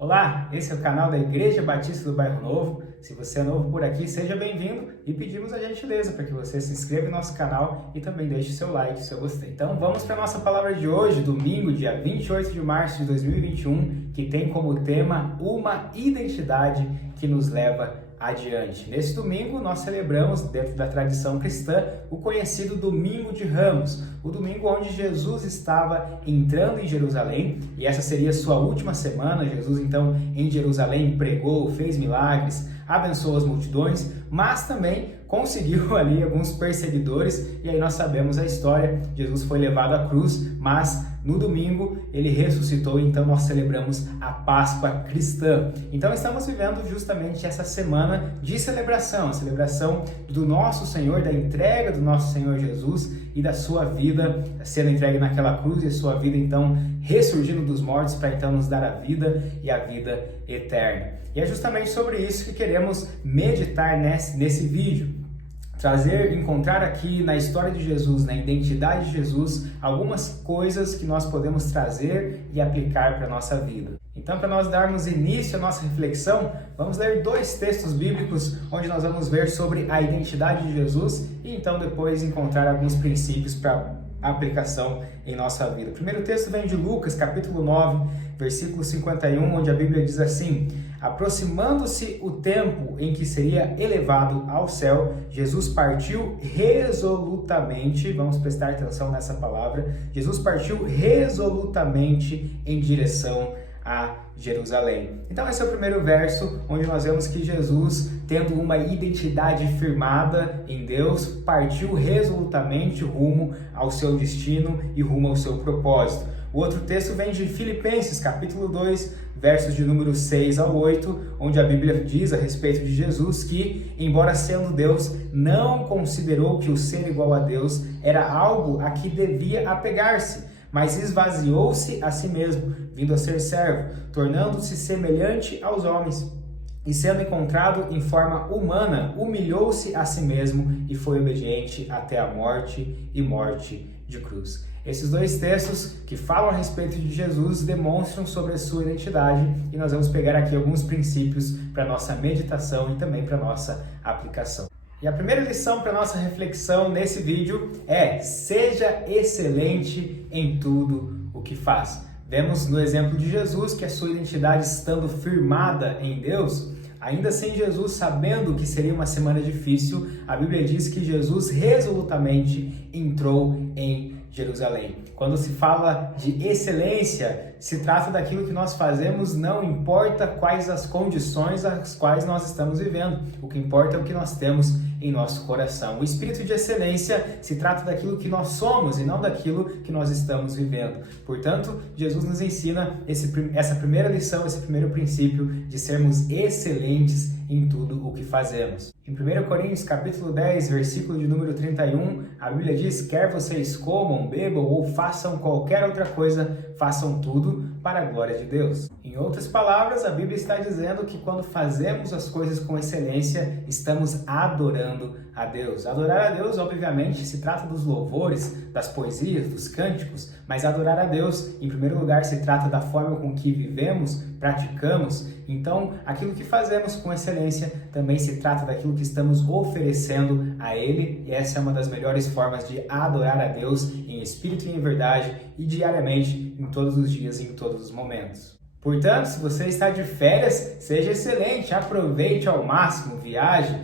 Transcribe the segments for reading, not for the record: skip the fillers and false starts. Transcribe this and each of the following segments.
Olá, esse é o canal da Igreja Batista do Bairro Novo. Se você é novo por aqui, seja bem-vindo e pedimos a gentileza para que você se inscreva no nosso canal e também deixe seu like, seu gostei. Então vamos para a nossa palavra de hoje, domingo, dia 28 de março de 2021, que tem como tema uma identidade que nos leva adiante. Nesse domingo nós celebramos, dentro da tradição cristã, o conhecido Domingo de Ramos, o domingo onde Jesus estava entrando em Jerusalém, e essa seria a sua última semana. Jesus então em Jerusalém pregou, fez milagres, abençoou as multidões, mas também conseguiu ali alguns perseguidores, e aí nós sabemos a história. Jesus foi levado à cruz, mas no domingo ele ressuscitou, então nós celebramos a Páscoa cristã. Então estamos vivendo justamente essa semana de celebração, a celebração do nosso Senhor, da entrega do nosso Senhor Jesus e da sua vida sendo entregue naquela cruz, e a sua vida então ressurgindo dos mortos para então nos dar a vida e a vida eterna. E é justamente sobre isso que queremos meditar nesse vídeo. Encontrar aqui na história de Jesus, na identidade de Jesus, algumas coisas que nós podemos trazer e aplicar para a nossa vida. Então, para nós darmos início à nossa reflexão, vamos ler dois textos bíblicos onde nós vamos ver sobre a identidade de Jesus e então depois encontrar alguns princípios para aplicação em nossa vida. O primeiro texto vem de Lucas, capítulo 9, versículo 51, onde a Bíblia diz assim: aproximando-se o tempo em que seria elevado ao céu, Jesus partiu resolutamente, vamos prestar atenção nessa palavra, Jesus partiu resolutamente em direção a Jerusalém. Então esse é o primeiro verso, onde nós vemos que Jesus, tendo uma identidade firmada em Deus, partiu resolutamente rumo ao seu destino e rumo ao seu propósito. O outro texto vem de Filipenses, capítulo 2, versos de número 6 ao 8, onde a Bíblia diz a respeito de Jesus que, embora sendo Deus, não considerou que o ser igual a Deus era algo a que devia apegar-se, mas esvaziou-se a si mesmo, vindo a ser servo, tornando-se semelhante aos homens. E sendo encontrado em forma humana, humilhou-se a si mesmo e foi obediente até a morte e morte de cruz. Esses dois textos que falam a respeito de Jesus demonstram sobre a sua identidade, e nós vamos pegar aqui alguns princípios para nossa meditação e também para nossa aplicação. E a primeira lição para nossa reflexão nesse vídeo é: seja excelente em tudo o que faz. Vemos no exemplo de Jesus que a sua identidade estando firmada em Deus, ainda sem Jesus sabendo que seria uma semana difícil, a Bíblia diz que Jesus resolutamente entrou em Jerusalém. Quando se fala de excelência, se trata daquilo que nós fazemos, não importa quais as condições às quais nós estamos vivendo. O que importa é o que nós temos em nosso coração. O espírito de excelência se trata daquilo que nós somos e não daquilo que nós estamos vivendo. Portanto, Jesus nos ensina essa primeira lição, esse primeiro princípio de sermos excelentes em tudo o que fazemos. Em 1 Coríntios capítulo 10, versículo de número 31, a Bíblia diz: quer vocês comam, bebam ou façam qualquer outra coisa, façam tudo para a glória de Deus. Em outras palavras, a Bíblia está dizendo que quando fazemos as coisas com excelência, estamos adorando a Deus. Adorar a Deus, obviamente, se trata dos louvores, das poesias, dos cânticos, mas adorar a Deus, em primeiro lugar, se trata da forma com que vivemos, praticamos. Então, aquilo que fazemos com excelência também se trata daquilo que estamos oferecendo a Ele, e essa é uma das melhores formas de adorar a Deus em espírito e em verdade, e diariamente, em todos os dias e em todos os momentos. Portanto, se você está de férias, seja excelente, aproveite ao máximo, viaje,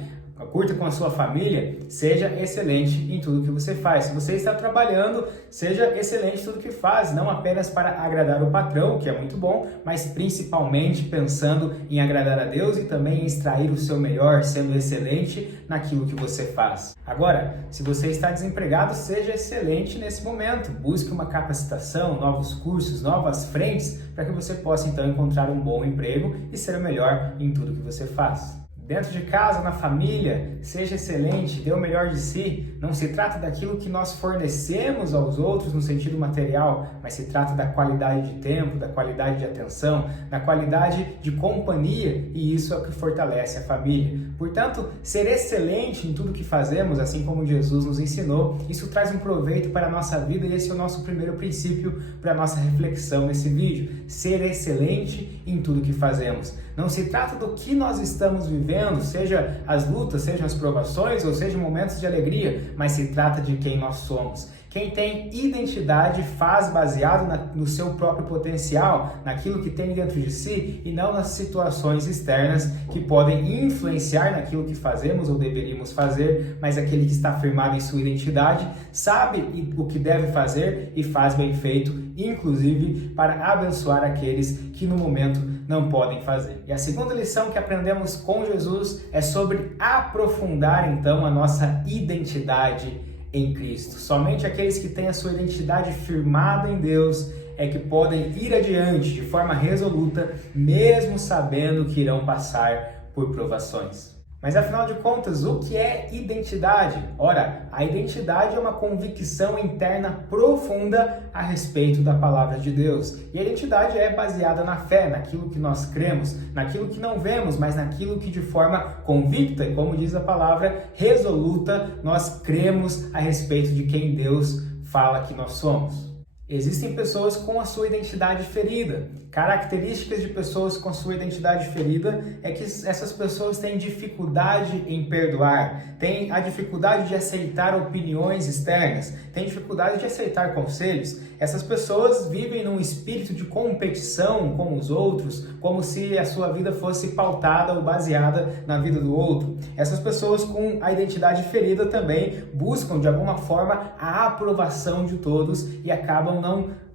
curta com a sua família, seja excelente em tudo que você faz. Se você está trabalhando, seja excelente em tudo que faz, não apenas para agradar o patrão, que é muito bom, mas principalmente pensando em agradar a Deus e também em extrair o seu melhor, sendo excelente naquilo que você faz. Agora, se você está desempregado, seja excelente nesse momento. Busque uma capacitação, novos cursos, novas frentes, para que você possa então encontrar um bom emprego e ser o melhor em tudo que você faz. Dentro de casa, na família, seja excelente, dê o melhor de si. Não se trata daquilo que nós fornecemos aos outros no sentido material, mas se trata da qualidade de tempo, da qualidade de atenção, da qualidade de companhia, e isso é o que fortalece a família. Portanto, ser excelente em tudo que fazemos, assim como Jesus nos ensinou, isso traz um proveito para a nossa vida, e esse é o nosso primeiro princípio para a nossa reflexão nesse vídeo. Ser excelente em tudo que fazemos. Não se trata do que nós estamos vivendo, seja as lutas, sejam as provações, ou seja momentos de alegria, mas se trata de quem nós somos. Quem tem identidade faz baseado no seu próprio potencial, naquilo que tem dentro de si e não nas situações externas que podem influenciar naquilo que fazemos ou deveríamos fazer, mas aquele que está firmado em sua identidade sabe o que deve fazer e faz bem feito, inclusive para abençoar aqueles que no momento não podem fazer. E a segunda lição que aprendemos com Jesus é sobre aprofundar então a nossa identidade em Cristo. Somente aqueles que têm a sua identidade firmada em Deus é que podem ir adiante de forma resoluta, mesmo sabendo que irão passar por provações. Mas afinal de contas, o que é identidade? Ora, a identidade é uma convicção interna profunda a respeito da palavra de Deus. E a identidade é baseada na fé, naquilo que nós cremos, naquilo que não vemos, mas naquilo que de forma convicta, e como diz a palavra, resoluta, nós cremos a respeito de quem Deus fala que nós somos. Existem pessoas com a sua identidade ferida. Características de pessoas com a sua identidade ferida é que essas pessoas têm dificuldade em perdoar, têm a dificuldade de aceitar opiniões externas, têm dificuldade de aceitar conselhos. Essas pessoas vivem num espírito de competição com os outros, como se a sua vida fosse pautada ou baseada na vida do outro. Essas pessoas com a identidade ferida também buscam de alguma forma a aprovação de todos e acabam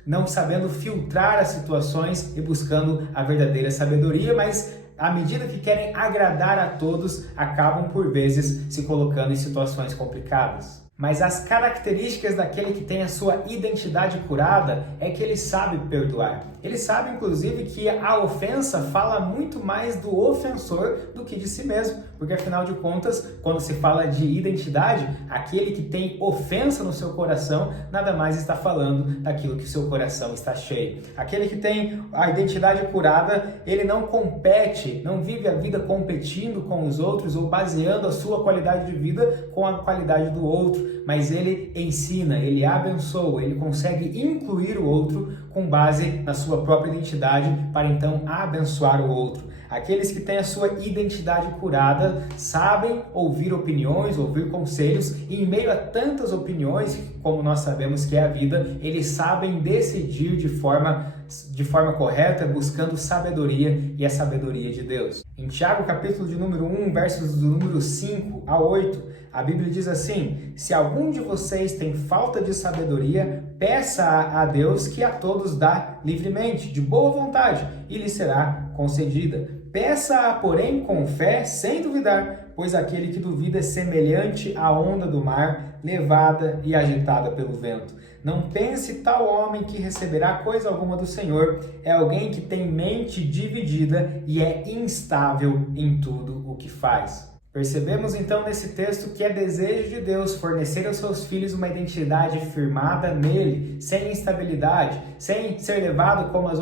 não sabendo filtrar as situações e buscando a verdadeira sabedoria, mas à medida que querem agradar a todos, acabam por vezes se colocando em situações complicadas. Mas as características daquele que tem a sua identidade curada é que ele sabe perdoar. Ele sabe, inclusive, que a ofensa fala muito mais do ofensor do que de si mesmo, porque afinal de contas, quando se fala de identidade, aquele que tem ofensa no seu coração, nada mais está falando daquilo que o seu coração está cheio. Aquele que tem a identidade curada, ele não compete, não vive a vida competindo com os outros ou baseando a sua qualidade de vida com a qualidade do outro, mas ele ensina, ele abençoa, ele consegue incluir o outro com base na sua própria identidade para então abençoar o outro. Aqueles que têm a sua identidade curada sabem ouvir opiniões, ouvir conselhos, e em meio a tantas opiniões, como nós sabemos que é a vida, eles sabem decidir de forma correta, buscando sabedoria, e a sabedoria de Deus. Em Tiago, capítulo de número 1, versos do número 5 a 8, a Bíblia diz assim: se algum de vocês tem falta de sabedoria, peça a Deus, que a todos dá livremente, de boa vontade, e lhe será concedida. Peça-a, porém, com fé, sem duvidar, pois aquele que duvida é semelhante à onda do mar, levada e agitada pelo vento. Não pense tal homem que receberá coisa alguma do Senhor. É alguém que tem mente dividida e é instável em tudo o que faz. Percebemos então nesse texto que é desejo de Deus fornecer aos seus filhos uma identidade firmada nele, sem instabilidade, sem ser levado como as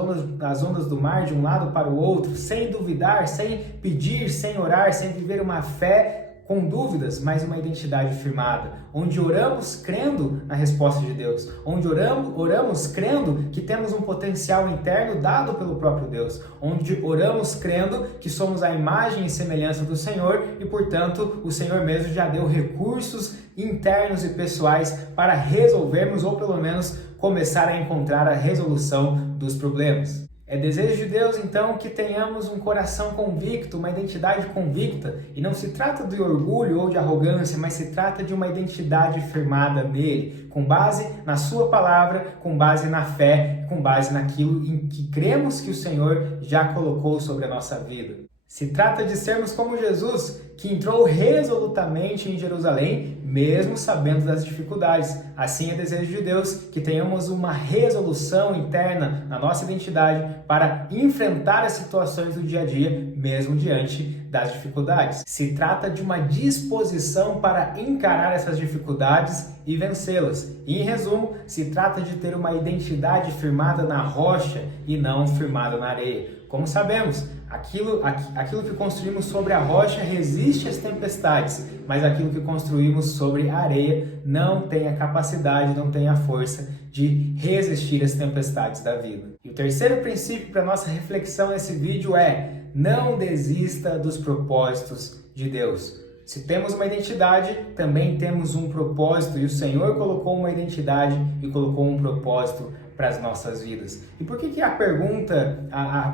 ondas do mar de um lado para o outro, sem duvidar, sem pedir, sem orar, sem viver uma fé com dúvidas, mas uma identidade firmada, onde oramos crendo na resposta de Deus, onde oramos crendo que temos um potencial interno dado pelo próprio Deus, onde oramos crendo que somos a imagem e semelhança do Senhor e, portanto, o Senhor mesmo já deu recursos internos e pessoais para resolvermos ou pelo menos começar a encontrar a resolução dos problemas. É desejo de Deus, então, que tenhamos um coração convicto, uma identidade convicta, e não se trata de orgulho ou de arrogância, mas se trata de uma identidade firmada nele, com base na sua palavra, com base na fé, com base naquilo em que cremos que o Senhor já colocou sobre a nossa vida. Se trata de sermos como Jesus, que entrou resolutamente em Jerusalém, mesmo sabendo das dificuldades. Assim é desejo de Deus que tenhamos uma resolução interna na nossa identidade para enfrentar as situações do dia a dia, mesmo diante das dificuldades. Se trata de uma disposição para encarar essas dificuldades e vencê-las. E, em resumo, se trata de ter uma identidade firmada na rocha e não firmada na areia. Como sabemos, aquilo que construímos sobre a rocha resiste às tempestades, mas aquilo que construímos sobre a areia não tem a capacidade, não tem a força de resistir às tempestades da vida. E o terceiro princípio para nossa reflexão nesse vídeo é: não desista dos propósitos de Deus. Se temos uma identidade, também temos um propósito, e o Senhor colocou uma identidade e colocou um propósito para as nossas vidas. E por que a pergunta,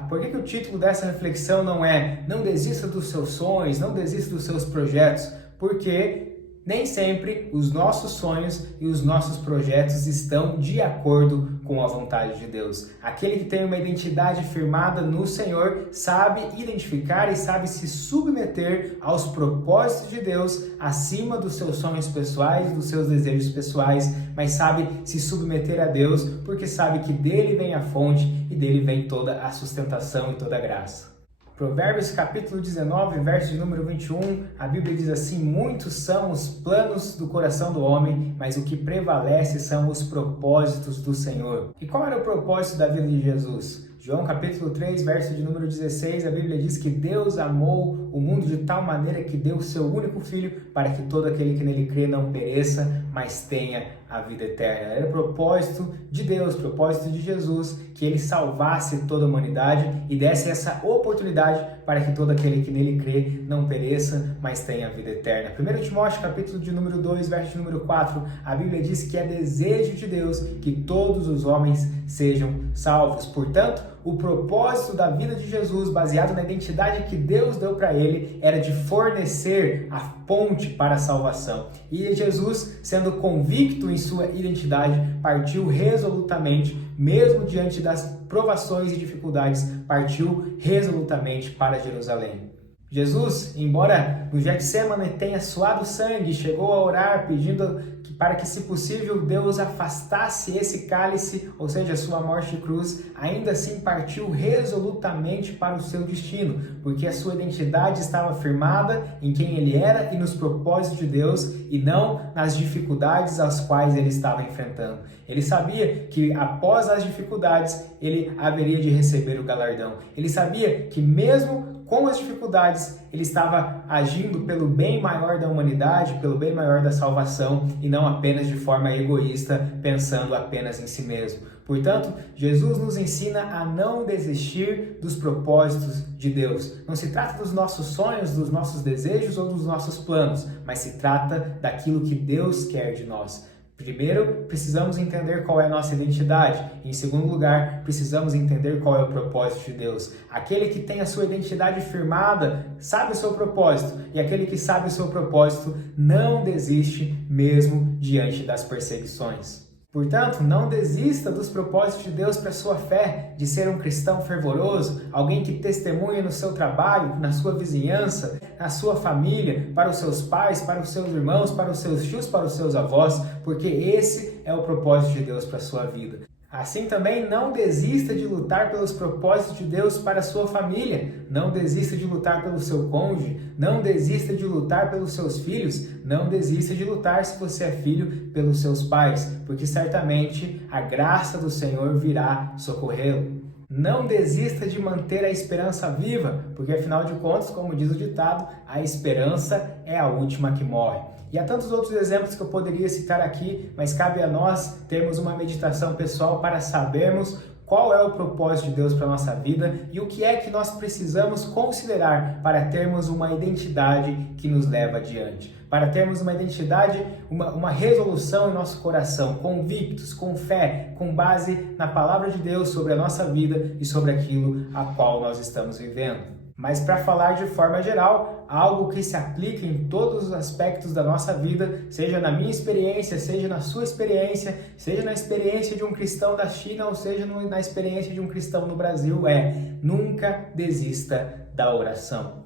por que o título dessa reflexão não é "Não desista dos seus sonhos, não desista dos seus projetos"? Porque nem sempre os nossos sonhos e os nossos projetos estão de acordo com a vontade de Deus. Aquele que tem uma identidade firmada no Senhor sabe identificar e sabe se submeter aos propósitos de Deus acima dos seus sonhos pessoais, dos seus desejos pessoais, mas sabe se submeter a Deus porque sabe que dele vem a fonte e dele vem toda a sustentação e toda a graça. Provérbios capítulo 19, verso de número 21, a Bíblia diz assim: muitos são os planos do coração do homem, mas o que prevalece são os propósitos do Senhor. E qual era o propósito da vida de Jesus? João capítulo 3, verso de número 16, a Bíblia diz que Deus amou o mundo de tal maneira que deu o seu único Filho para que todo aquele que nele crê não pereça, mas tenha a vida eterna. Era o propósito de Deus, propósito de Jesus, que ele salvasse toda a humanidade e desse essa oportunidade para que todo aquele que nele crê não pereça, mas tenha a vida eterna. 1 Timóteo capítulo de número 2, verso de número 4, a Bíblia diz que é desejo de Deus que todos os homens sejam salvos. Portanto, o propósito da vida de Jesus, baseado na identidade que Deus deu para ele, era de fornecer a ponte para a salvação. E Jesus, sendo convicto em sua identidade, partiu resolutamente, mesmo diante das provações e dificuldades, partiu resolutamente para Jerusalém. Jesus, embora no Getsêmani tenha suado sangue, chegou a orar pedindo para que, se possível, Deus afastasse esse cálice, ou seja, a sua morte de cruz, ainda assim partiu resolutamente para o seu destino, porque a sua identidade estava firmada em quem ele era e nos propósitos de Deus, e não nas dificuldades às quais ele estava enfrentando. Ele sabia que após as dificuldades ele haveria de receber o galardão. Ele sabia que mesmo com as dificuldades, ele estava agindo pelo bem maior da humanidade, pelo bem maior da salvação, e não apenas de forma egoísta, pensando apenas em si mesmo. Portanto, Jesus nos ensina a não desistir dos propósitos de Deus. Não se trata dos nossos sonhos, dos nossos desejos ou dos nossos planos, mas se trata daquilo que Deus quer de nós. Primeiro, precisamos entender qual é a nossa identidade. Em segundo lugar, precisamos entender qual é o propósito de Deus. Aquele que tem a sua identidade firmada sabe o seu propósito, e aquele que sabe o seu propósito não desiste mesmo diante das perseguições. Portanto, não desista dos propósitos de Deus para a sua fé, de ser um cristão fervoroso, alguém que testemunha no seu trabalho, na sua vizinhança, na sua família, para os seus pais, para os seus irmãos, para os seus tios, para os seus avós, porque esse é o propósito de Deus para a sua vida. Assim também, não desista de lutar pelos propósitos de Deus para a sua família. Não desista de lutar pelo seu cônjuge. Não desista de lutar pelos seus filhos. Não desista de lutar, se você é filho, pelos seus pais, porque certamente a graça do Senhor virá socorrê-lo. Não desista de manter a esperança viva, porque afinal de contas, como diz o ditado, a esperança é a última que morre. E há tantos outros exemplos que eu poderia citar aqui, mas cabe a nós termos uma meditação pessoal para sabermos qual é o propósito de Deus para a nossa vida e o que é que nós precisamos considerar para termos uma identidade que nos leva adiante. Para termos uma identidade, uma resolução em nosso coração, convictos, com fé, com base na palavra de Deus sobre a nossa vida e sobre aquilo a qual nós estamos vivendo. Mas para falar de forma geral, algo que se aplica em todos os aspectos da nossa vida, seja na minha experiência, seja na sua experiência, seja na experiência de um cristão da China ou seja na experiência de um cristão no Brasil, é: nunca desista da oração.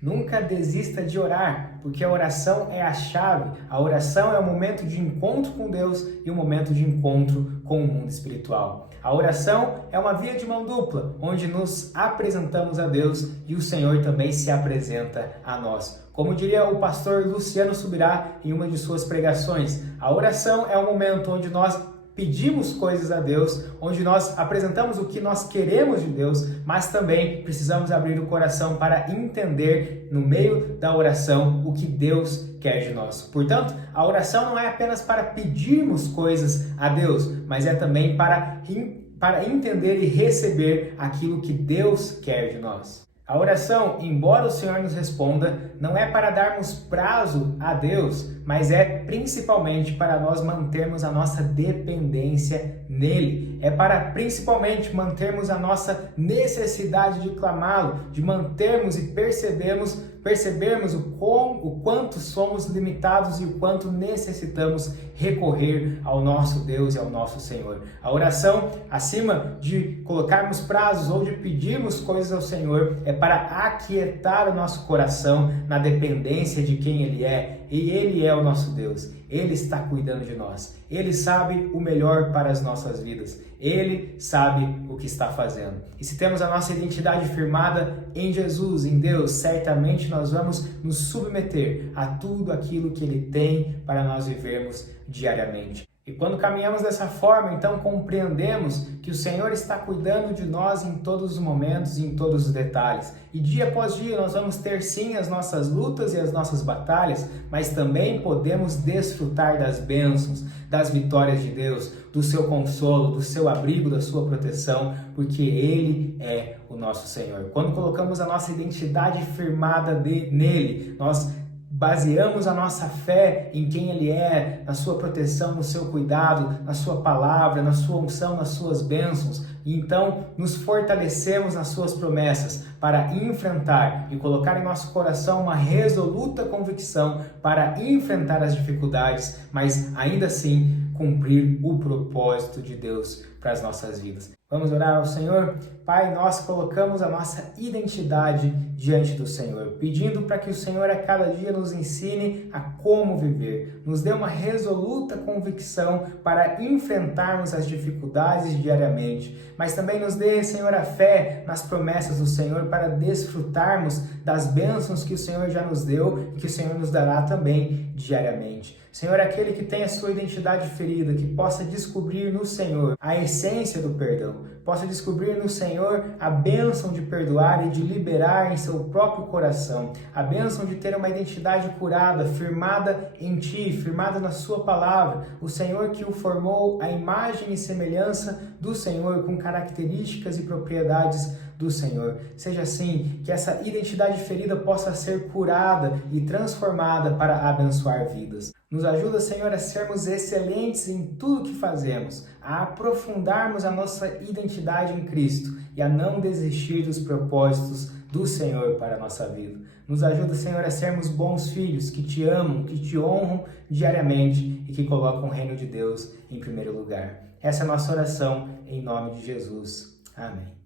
Nunca desista de orar, porque a oração é a chave. A oração é o momento de encontro com Deus e o momento de encontro com o mundo espiritual. A oração é uma via de mão dupla, onde nos apresentamos a Deus e o Senhor também se apresenta a nós. Como diria o pastor Luciano Subirá em uma de suas pregações, a oração é o momento onde nós pedimos coisas a Deus, onde nós apresentamos o que nós queremos de Deus, mas também precisamos abrir o coração para entender no meio da oração o que Deus quer de nós. Portanto, a oração não é apenas para pedirmos coisas a Deus, mas é também para entender e receber aquilo que Deus quer de nós. A oração, embora o Senhor nos responda, não é para darmos prazo a Deus, mas é principalmente para nós mantermos a nossa dependência nele. É para principalmente mantermos a nossa necessidade de clamá-lo, de mantermos e percebermos o quanto somos limitados e o quanto necessitamos recorrer ao nosso Deus e ao nosso Senhor. A oração, acima de colocarmos prazos ou de pedirmos coisas ao Senhor, é para aquietar o nosso coração na dependência de quem Ele é. E Ele é o nosso Deus. Ele está cuidando de nós. Ele sabe o melhor para as nossas vidas. Ele sabe o que está fazendo. E se temos a nossa identidade firmada em Jesus, em Deus, certamente nós vamos nos submeter a tudo aquilo que Ele tem para nós vivermos diariamente. E quando caminhamos dessa forma, então compreendemos que o Senhor está cuidando de nós em todos os momentos e em todos os detalhes. E dia após dia nós vamos ter sim as nossas lutas e as nossas batalhas, mas também podemos desfrutar das bênçãos, das vitórias de Deus, do seu consolo, do seu abrigo, da sua proteção, porque Ele é o nosso Senhor. Quando colocamos a nossa identidade firmada nele, nós baseamos a nossa fé em quem Ele é, na sua proteção, no seu cuidado, na sua palavra, na sua unção, nas suas bênçãos. E então nos fortalecemos nas suas promessas para enfrentar e colocar em nosso coração uma resoluta convicção para enfrentar as dificuldades, mas ainda assim cumprir o propósito de Deus para as nossas vidas. Vamos orar ao Senhor? Pai, nós colocamos a nossa identidade diante do Senhor, pedindo para que o Senhor a cada dia nos ensine a como viver, nos dê uma resoluta convicção para enfrentarmos as dificuldades diariamente, mas também nos dê, Senhor, a fé nas promessas do Senhor para desfrutarmos das bênçãos que o Senhor já nos deu e que o Senhor nos dará também diariamente. Senhor, aquele que tem a sua identidade ferida, que possa descobrir no Senhor a essência do perdão, possa descobrir no Senhor a bênção de perdoar e de liberar em seu próprio coração, a bênção de ter uma identidade curada, firmada em Ti, firmada na Sua palavra, o Senhor que o formou à imagem e semelhança do Senhor, com características e propriedades do Senhor. Seja assim, que essa identidade ferida possa ser curada e transformada para abençoar vidas. Nos ajuda, Senhor, a sermos excelentes em tudo que fazemos, a aprofundarmos a nossa identidade em Cristo e a não desistir dos propósitos do Senhor para a nossa vida. Nos ajuda, Senhor, a sermos bons filhos que Te amam, que Te honram diariamente e que colocam o reino de Deus em primeiro lugar. Essa é a nossa oração, em nome de Jesus. Amém.